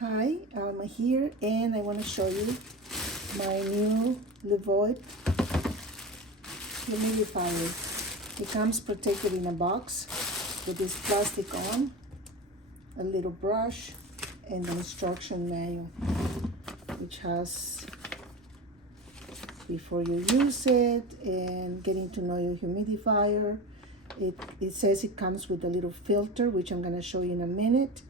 Hi, I'm here and I want to show you my new LEVOIT humidifier. It comes protected in a box with this plastic on, a little brush, and an instruction manual which has before you use it and getting to know your humidifier. It says it comes with a little filter, which I'm going to show you in a minute,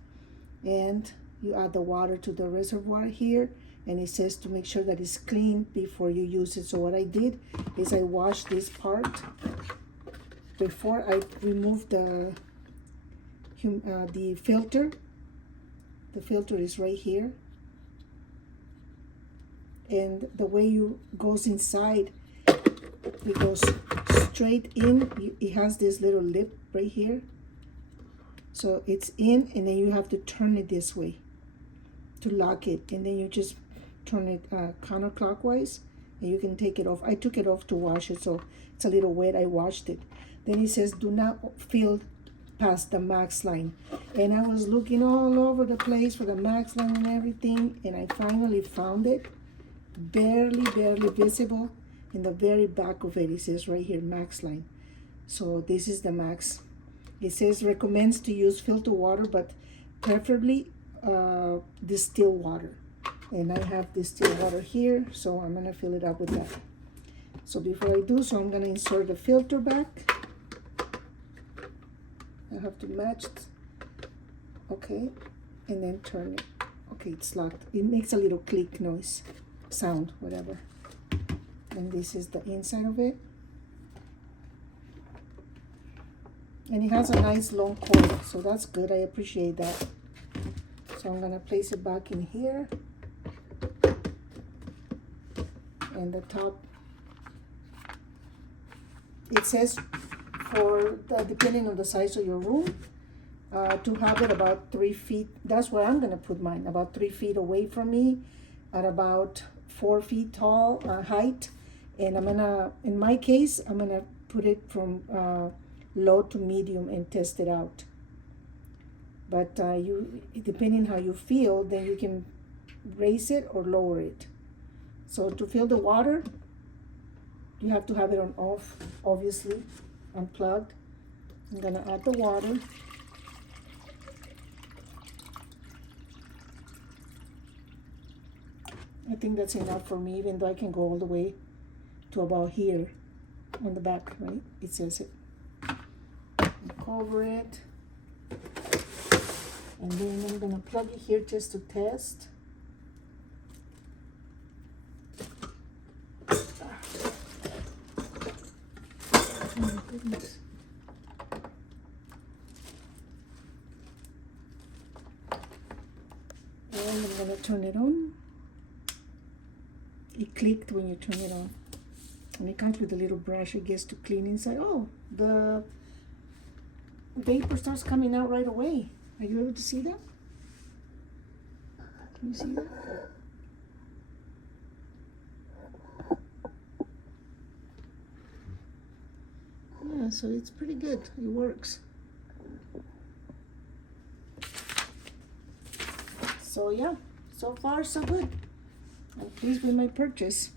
and you add the water to the reservoir here, and it says to make sure that it's clean before you use it. So what I did is I washed this part before I removed the filter. The filter is right here, and the way you goes inside, it goes straight in. It has this little lip right here, so it's in, and then you have to turn it this way to lock it, and then you just turn it counterclockwise, and you can take it off. I took it off to wash it, so it's a little wet. I washed it. Then it says do not fill past the max line, and I was looking all over the place for the max line and everything, and I finally found it, barely visible in the very back of it. It says right here max line. So this is the max. It says recommends to use filtered water, but preferably distilled water, and I have distilled water here, so I'm gonna fill it up with that. So before I do so, I'm gonna insert the filter back. I have to match it. Okay, and then turn it. Okay, it's locked. It makes a little click noise, sound, whatever. And this is the inside of it, and it has a nice long cord, so that's good. I appreciate that. So I'm gonna place it back in here, and the top, it says for depending on the size of your room, to have it about 3 feet. That's where I'm gonna put mine, about 3 feet away from me, at about 4 feet tall height. And I'm gonna, in my case, I'm gonna put it from low to medium and test it out. But you, depending how you feel, then you can raise it or lower it. So to fill the water, you have to have it on off, obviously, unplugged. I'm gonna add the water. I think that's enough for me, even though I can go all the way to about here on the back, right? It says it. Cover it. And then I'm gonna plug it here just to test. Oh my goodness. And I'm gonna turn it on. It clicked when you turn it on. And it comes with a little brush, I guess, to clean inside. Oh, the vapor starts coming out right away. Are you able to see that? Can you see that? Yeah, so it's pretty good. It works. So yeah, so far so good. I'm pleased with my purchase.